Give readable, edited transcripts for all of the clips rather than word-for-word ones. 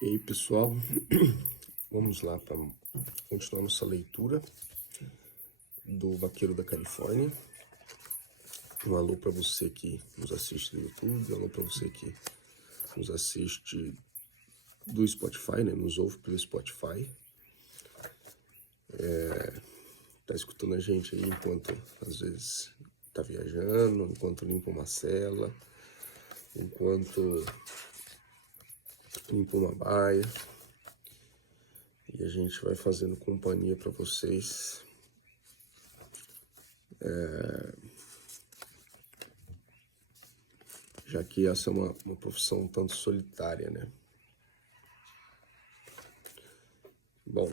E aí, pessoal, vamos lá para continuar nossa leitura do Vaqueiro da Califórnia. Um alô para você que nos assiste do YouTube, um alô para você que nos assiste do Spotify, né? Nos ouve pelo Spotify. Tá escutando a gente aí enquanto às vezes tá viajando, enquanto limpa uma cela, enquanto limpa uma baia. E a gente vai fazendo companhia para vocês. Já que essa é uma profissão um tanto solitária, né? Bom,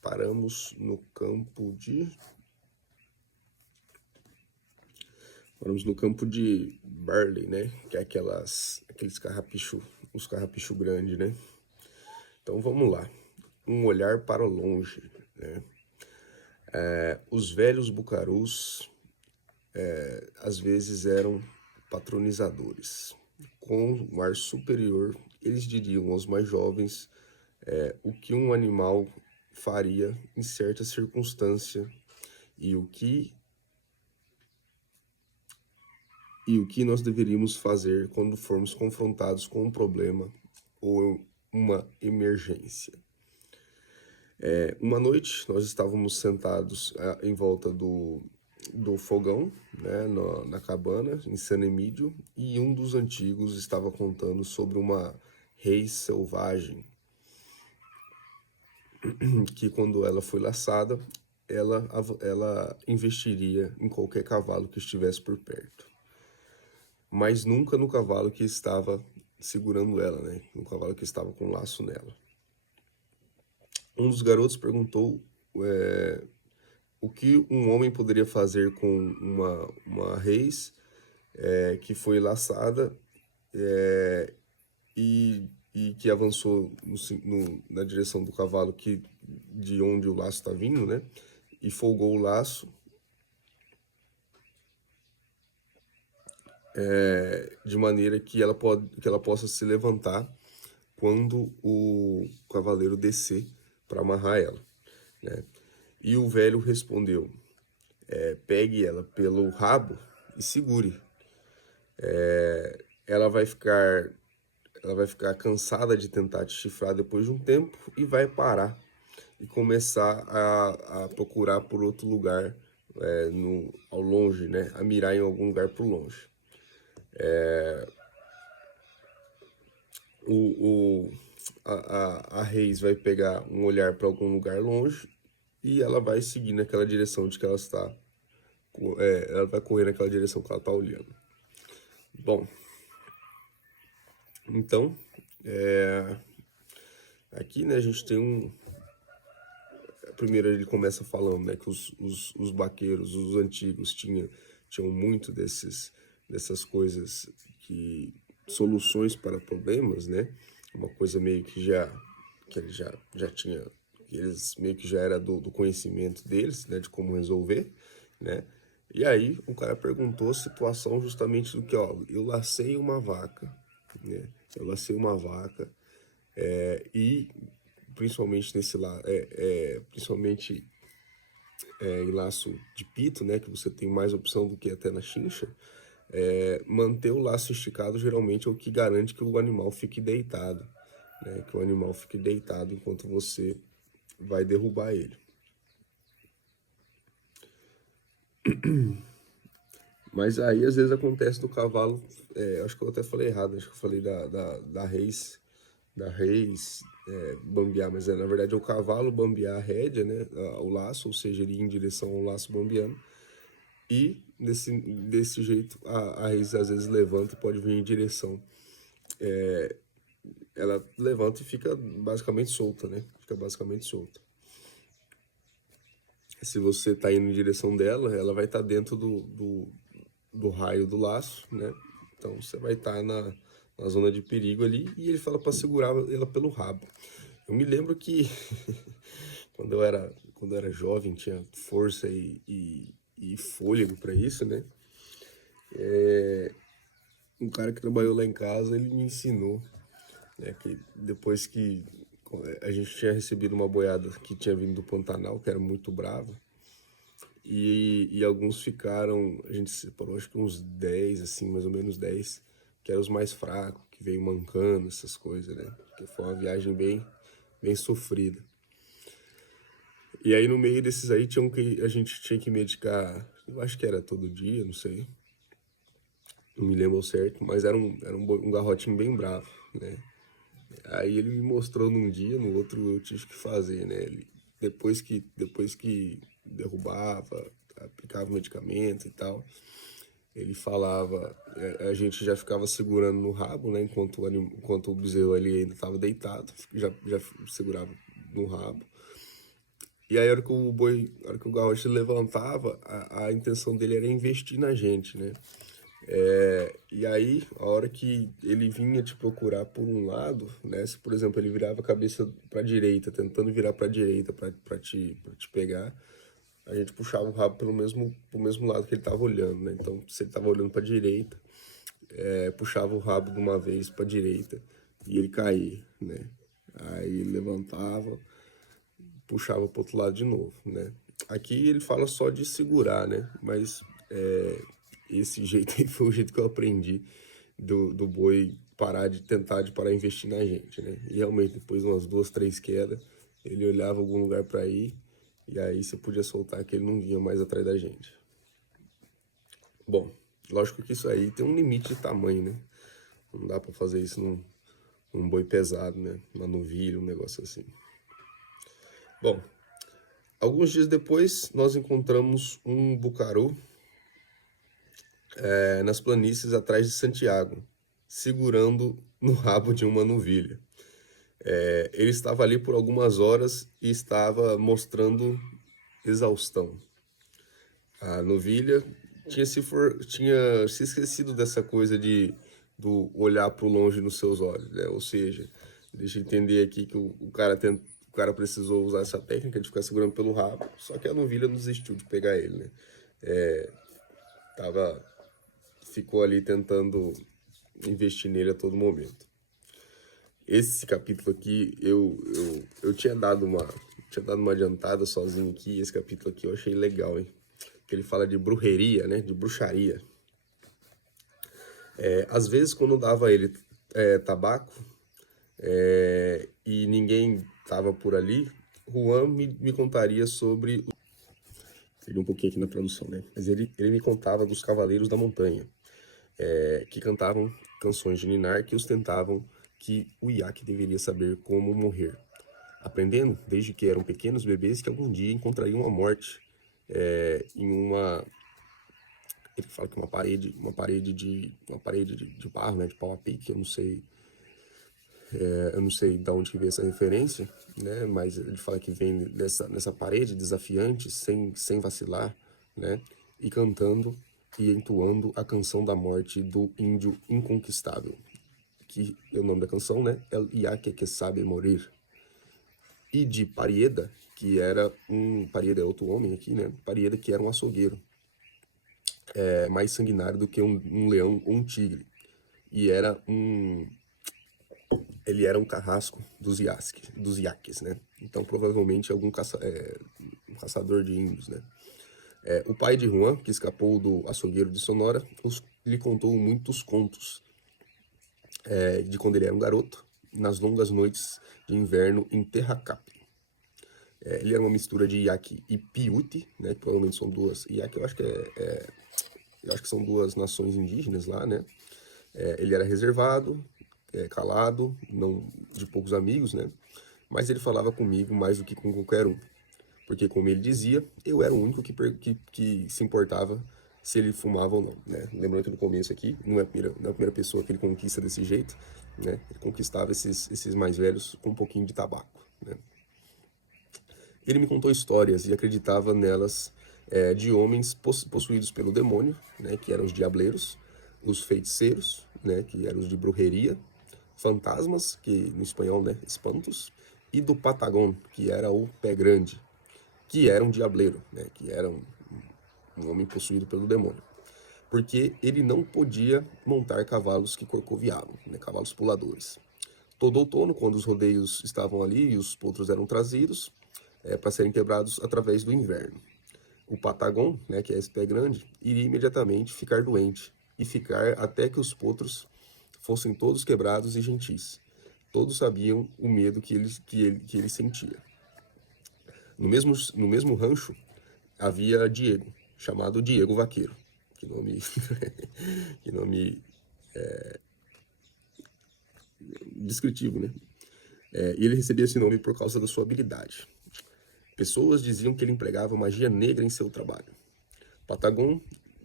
paramos no campo de Barley, né? Que é aqueles carrapicho, os carrapicho grandes, né? Então vamos lá. Um olhar para o longe, né? Os velhos bucarus às vezes eram patronizadores. Com um ar superior, eles diriam aos mais jovens o que um animal faria em certa circunstância e o que nós deveríamos fazer quando formos confrontados com um problema ou uma emergência. Uma noite nós estávamos sentados em volta do fogão, né, na cabana, em San Emídio, e um dos antigos estava contando sobre uma rei selvagem que, quando ela foi laçada, ela investiria em qualquer cavalo que estivesse por perto, mas nunca no cavalo que estava segurando ela, né, no cavalo que estava com um laço nela. Um dos garotos perguntou o que um homem poderia fazer com uma reis que foi laçada e que avançou na direção do cavalo de onde o laço está vindo, né? E folgou o laço de maneira que ela possa se levantar quando o cavaleiro descer para amarrar ela, né? E o velho respondeu: pegue ela pelo rabo e segure. Ela vai ficar cansada de tentar te chifrar depois de um tempo e vai parar e começar a procurar por outro lugar ao longe, né? A mirar em algum lugar por longe. A Reis vai pegar um olhar para algum lugar longe e ela vai seguir naquela direção de que ela está. Ela vai correr naquela direção que ela está olhando. Bom, então, aqui, né, a gente tem primeiro ele começa falando, né, que os vaqueiros, os antigos, tinham muito dessas coisas, soluções para problemas, né? Uma coisa meio que ele já tinha, que eles meio que já era do conhecimento deles, né, de como resolver, né? E aí o cara perguntou a situação justamente do que, ó, eu lacei uma vaca, né? Eu lacei uma vaca e principalmente principalmente em laço de pito, né, que você tem mais opção do que até na chincha, manter o laço esticado geralmente é o que garante que o animal fique deitado, né, que o animal fique deitado enquanto você vai derrubar ele. Mas aí às vezes acontece do cavalo, acho que eu até falei errado, acho que eu falei da reis, bambear, mas na verdade é o cavalo bambear a rédea, né, o laço, ou seja, ele ir em direção ao laço bambeando, e desse jeito a reis às vezes levanta e pode vir em direção. Ela levanta e fica basicamente solta, né, fica basicamente solta. Se você tá indo em direção dela, ela vai estar dentro do raio do laço, né? Então você vai estar na zona de perigo ali e ele fala para segurar ela pelo rabo. Eu me lembro que quando eu era jovem, tinha força e fôlego para isso, né? Um cara que trabalhou lá em casa, ele me ensinou né? Que depois que a gente tinha recebido uma boiada que tinha vindo do Pantanal, que era muito brava, e alguns ficaram, a gente separou acho que uns 10 assim, mais ou menos 10 que eram os mais fracos, que veio mancando, essas coisas, né? Porque foi uma viagem bem sofrida. E aí no meio desses aí tinha que a gente tinha que medicar, eu acho que era todo dia, não sei, não me lembro ao certo, mas era um garrotinho bem bravo, né? Aí ele me mostrou num dia, no outro eu tive que fazer, né? Depois que derrubava, aplicava o medicamento e tal, ele falava, a gente já ficava segurando no rabo, né? Enquanto o bezerro ali ainda estava deitado, já segurava no rabo. E aí, a hora que o garrote levantava, a intenção dele era investir na gente, né? E aí, a hora que ele vinha te procurar por um lado, né? Se, por exemplo, ele virava a cabeça para a direita, tentando virar para a direita para te pegar, a gente puxava o rabo pro mesmo lado que ele estava olhando, né? Então, se ele estava olhando para a direita, puxava o rabo de uma vez para a direita e ele caía, né? Aí ele levantava, puxava pro outro lado de novo, né? Aqui ele fala só de segurar, né? Mas esse jeito aí foi o jeito que eu aprendi do boi tentar de parar de investir na gente, né? E realmente, depois de umas 2, 3 quedas, ele olhava algum lugar para ir, e aí você podia soltar que ele não vinha mais atrás da gente. Bom, lógico que isso aí tem um limite de tamanho, né? Não dá para fazer isso num boi pesado, né? Uma novilha, um negócio assim. Bom, alguns dias depois, nós encontramos um bucaru nas planícies atrás de Santiago, segurando no rabo de uma novilha. Ele estava ali por algumas horas e estava mostrando exaustão. A novilha tinha se esquecido dessa coisa do olhar para o longe nos seus olhos, né? Ou seja, deixa eu entender aqui que o cara precisou usar essa técnica de ficar segurando pelo rabo, só que a novilha não desistiu de pegar ele, né? Tava, ficou ali tentando investir nele a todo momento. Esse capítulo aqui, eu tinha dado uma adiantada sozinho aqui, esse capítulo aqui eu achei legal, hein? Que ele fala de bruxeria, né? De bruxaria. Às vezes, quando dava ele tabaco e ninguém tava por ali, Juan me contaria sobre... Perdi um pouquinho aqui na tradução, né? Mas ele me contava dos Cavaleiros da Montanha, que cantavam canções de ninar que ostentavam que o iaque deveria saber como morrer, aprendendo, desde que eram pequenos bebês, que algum dia encontrariam a morte em uma... Ele fala que uma parede de barro, né, de pau a pique, eu não sei de onde que veio essa referência, né, mas ele fala que vem nessa parede desafiante, sem vacilar, né, e cantando e entoando a canção da morte do índio inconquistável, que é o nome da canção, né, El Iaque que sabe morir. E de Parieda, que era Parieda é outro homem aqui, né, Parieda que era um açougueiro, mais sanguinário do que um leão ou um tigre. E ele era um carrasco dos iaques, né? Então provavelmente um caçador de índios, né? O pai de Juan, que escapou do açougueiro de Sonora, lhe contou muitos contos de quando ele era um garoto, nas longas noites de inverno em Terracape. Ele era uma mistura de Yaqui e Piute, né? Que provavelmente são duas. Yaqui eu acho que são duas nações indígenas lá, né? Ele era reservado, calado, não de poucos amigos, né? Mas ele falava comigo mais do que com qualquer um. Porque, como ele dizia, eu era o único que se importava se ele fumava ou não, né? Lembrando que no começo aqui, não é a primeira pessoa que ele conquista desse jeito, né? Ele conquistava esses mais velhos com um pouquinho de tabaco, né? Ele me contou histórias e acreditava nelas de homens possuídos pelo demônio, né, que eram os diableiros, os feiticeiros, né, que eram os de brujeria, fantasmas, que no espanhol, né, espantos, e do Patagón, que era o pé grande, que era um diableiro, né, que era um homem possuído pelo demônio. Porque ele não podia montar cavalos que corcoviavam, né, cavalos puladores. Todo outono, quando os rodeios estavam ali e os potros eram trazidos para serem quebrados através do inverno. O Patagon, né, que é esse pé grande, iria imediatamente ficar doente e ficar até que os potros fossem todos quebrados e gentis. Todos sabiam o medo que ele sentia. No mesmo rancho havia Diego, chamado Diego Vaqueiro. Que nome, que nome descritivo, né? E ele recebia esse nome por causa da sua habilidade. Pessoas diziam que ele empregava magia negra em seu trabalho. Patagon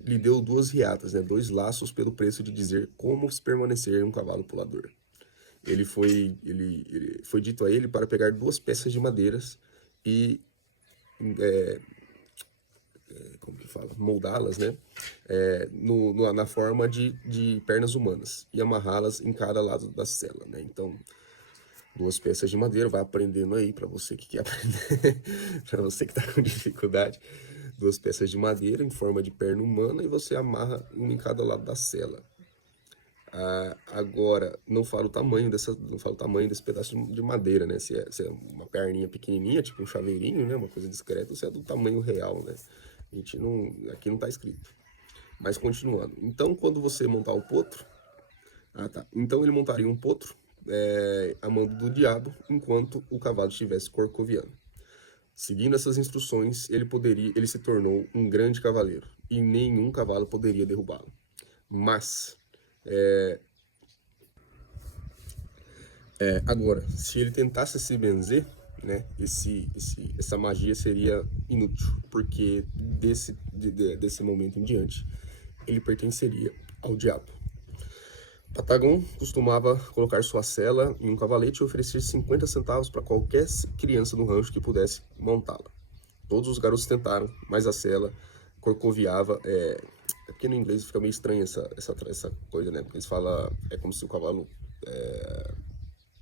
lhe deu 2 riatas, né, 2 laços pelo preço de dizer como permanecer em um cavalo pulador. Ele foi dito a ele para pegar 2 peças de madeiras e como que fala, moldá-las, né, na forma de pernas humanas e amarrá-las em cada lado da sela, né. Então, 2 peças de madeira, vai aprendendo aí para você que quer aprender, para você que está com dificuldade. 2 peças de madeira em forma de perna humana e você amarra uma em cada lado da sela. Agora, não fala o tamanho desse pedaço de madeira, né? Se é uma perninha pequenininha, tipo um chaveirinho, né? Uma coisa discreta, ou se é do tamanho real, né? Aqui não tá escrito. Mas continuando. Então, quando você montar o potro... Então ele montaria um potro a mando do diabo, enquanto o cavalo estivesse corcoviando. Seguindo essas instruções, ele se tornou um grande cavaleiro, e nenhum cavalo poderia derrubá-lo. Mas, agora, se ele tentasse se benzer, né, essa magia seria inútil, porque desse momento em diante, ele pertenceria ao diabo. Patagon costumava colocar sua sela em um cavalete e oferecer 50 centavos para qualquer criança no rancho que pudesse montá-la. Todos os garotos tentaram, mas a sela corcoviava. É porque no inglês fica meio estranho essa coisa, né? Porque eles falam, é como se o cavalo,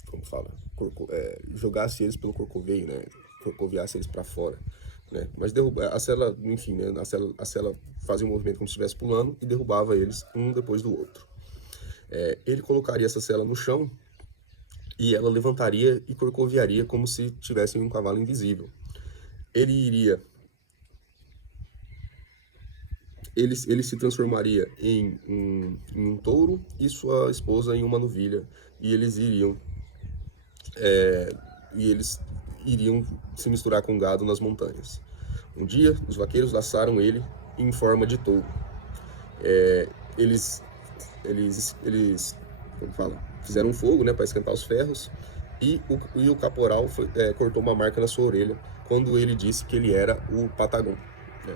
como fala, jogasse eles pelo corcoveio, né? Corcoviasse eles para fora, né? Mas a sela, enfim, né? A sela fazia um movimento como se estivesse pulando e derrubava eles um depois do outro. Ele colocaria essa sela no chão e ela levantaria e corcoviaria como se tivesse um cavalo invisível. Ele se transformaria em um touro e sua esposa em uma novilha, e eles iriam se misturar com gado nas montanhas. Um dia, os vaqueiros laçaram ele em forma de touro. Eles como fala, fizeram um fogo, né, para esquentar os ferros, e o caporal cortou uma marca na sua orelha quando ele disse que ele era o Patagon, né?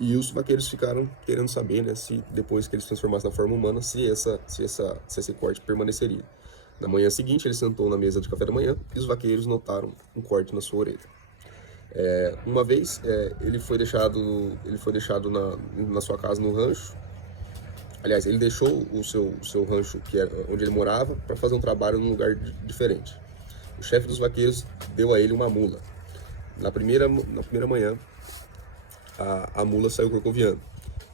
E os vaqueiros ficaram querendo saber, né, se depois que ele se transformasse na forma humana, se esse corte permaneceria. Na manhã seguinte, ele sentou na mesa de café da manhã e os vaqueiros notaram um corte na sua orelha. Uma vez, ele foi deixado na sua casa no rancho. Aliás, ele deixou o seu rancho, que era onde ele morava, para fazer um trabalho num lugar diferente. O chefe dos vaqueiros deu a ele uma mula. Na primeira manhã, a mula saiu corcoviando.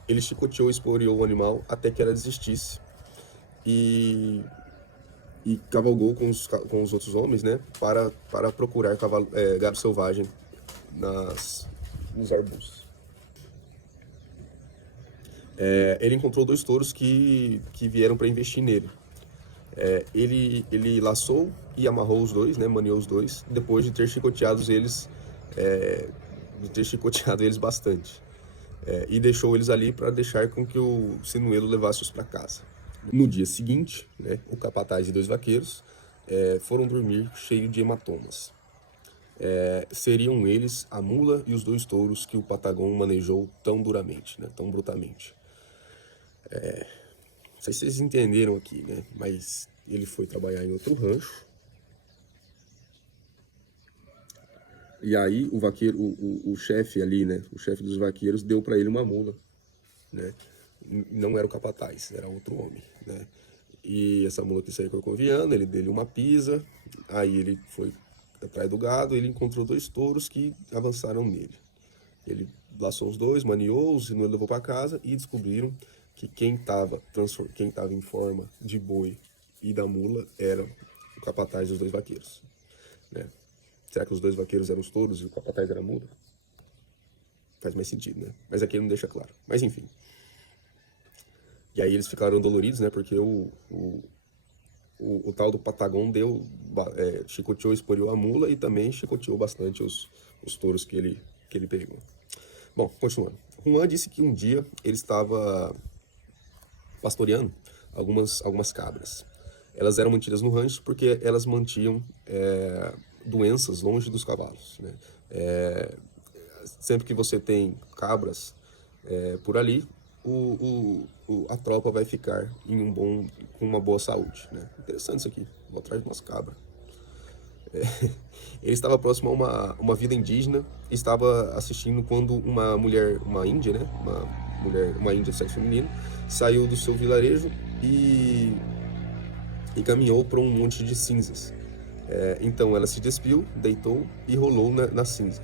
Ele chicoteou e esporeou o animal até que ela desistisse e cavalgou com os outros homens, né, para procurar gado selvagem nos arbustos. Ele encontrou 2 touros que vieram para investir nele. Ele laçou e amarrou os 2, né, maniou os 2, depois de ter chicoteado eles bastante. E deixou eles ali para deixar com que o sinuelo levasse-os para casa. No dia seguinte, né, o capataz e 2 vaqueiros foram dormir cheios de hematomas. Seriam eles a mula e os 2 touros que o Patagon manejou tão duramente, né, tão brutalmente. Não sei se vocês entenderam aqui, né, mas ele foi trabalhar em outro rancho. E aí o vaqueiro, o chefe ali, né, o chefe dos vaqueiros deu para ele uma mula, né? Não era o capataz, era outro homem, né? E essa mula que saiu corcoviando, ele deu uma pisa, aí ele foi atrás do gado, ele encontrou 2 touros que avançaram nele. Ele laçou os 2, maniou-os, levou para casa e descobriram que quem tava em forma de boi e da mula era o capataz dos dois vaqueiros, né? Será que os dois vaqueiros eram os touros e o capataz era a mula? Faz mais sentido, né? Mas aqui ele não deixa claro. Mas enfim. E aí eles ficaram doloridos, né? Porque o tal do Patagon chicoteou, esporeou a mula e também chicoteou bastante os touros que ele pegou. Bom, continuando. Juan disse que um dia ele estava pastoreando algumas cabras. Elas eram mantidas no rancho porque elas mantinham doenças longe dos cavalos, né? Sempre que você tem cabras por ali, a tropa vai ficar com uma boa saúde, né? Interessante isso aqui. Vou atrás de umas cabras. Ele estava próximo a uma vida indígena e estava assistindo quando uma mulher, uma índia, né? Uma índia de sexo feminino, saiu do seu vilarejo e caminhou para um monte de cinzas. Então ela se despiu, deitou e rolou na cinza.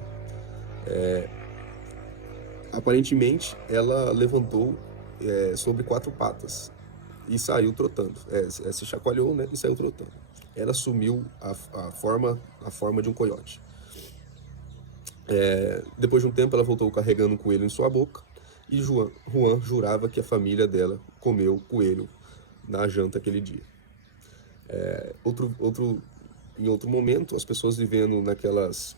Aparentemente, ela levantou sobre 4 patas e saiu trotando. Se chacoalhou, né, e saiu trotando. Ela assumiu a forma de um coiote. Depois de um tempo, ela voltou carregando um coelho em sua boca e Juan jurava que a família dela comeu coelho na janta aquele dia. Em outro momento, as pessoas vivendo naquelas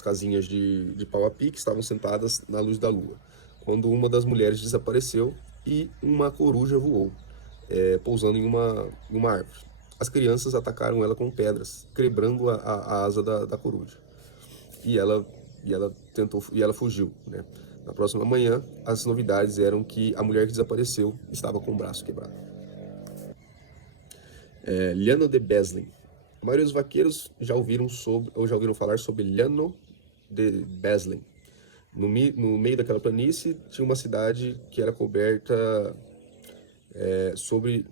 casinhas de pau a pique estavam sentadas na luz da lua, quando uma das mulheres desapareceu e uma coruja voou, pousando em uma árvore. As crianças atacaram ela com pedras, quebrando a asa da coruja. E ela fugiu, né? Na próxima manhã, as novidades eram que a mulher que desapareceu estava com o braço quebrado. Llano de Beslin. A maioria dos vaqueiros já ouviram falar sobre Llano de Beslin. No meio daquela planície tinha uma cidade que era coberta sobre...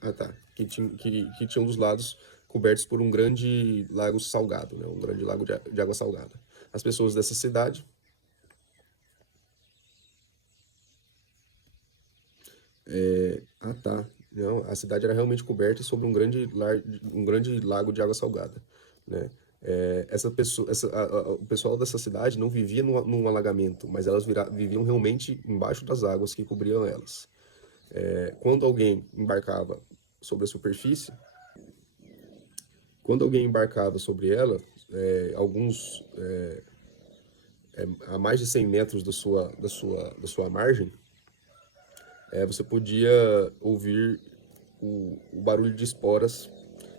Ah, tá. Que tinha um dos lados cobertos por um grande lago salgado, né? Um grande lago de água salgada. As pessoas dessa cidade... Ah, tá. Não, a cidade era realmente coberta sobre um grande lago de água salgada, né? O pessoal dessa cidade não vivia num alagamento, mas elas viviam realmente embaixo das águas que cobriam elas. Quando alguém embarcava sobre a superfície, quando alguém embarcava sobre ela, a mais de 100 metros da sua margem, você podia ouvir o barulho de esporas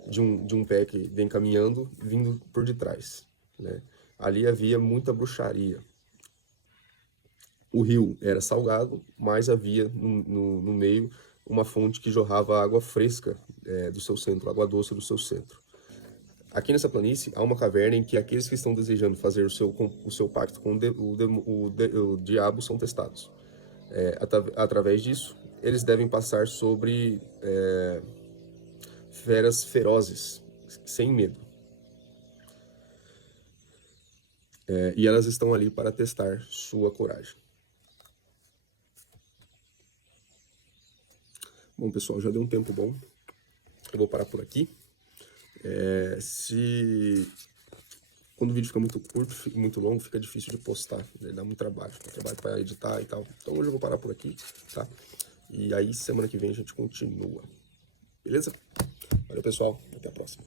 de um pé que vem caminhando, vindo por detrás, né? Ali havia muita bruxaria. O rio era salgado, mas havia no meio uma fonte que jorrava água fresca do seu centro, água doce do seu centro. Aqui nessa planície há uma caverna em que aqueles que estão desejando fazer o seu pacto com o diabo são testados. Através disso, eles devem passar sobre feras ferozes, sem medo. E elas estão ali para testar sua coragem. Bom, pessoal, já deu um tempo bom. Eu vou parar por aqui. Quando o vídeo fica muito curto, muito longo, fica difícil de postar, né? Dá muito trabalho para editar e tal. Então hoje eu vou parar por aqui, tá? E aí semana que vem a gente continua. Beleza? Valeu, pessoal. Até a próxima.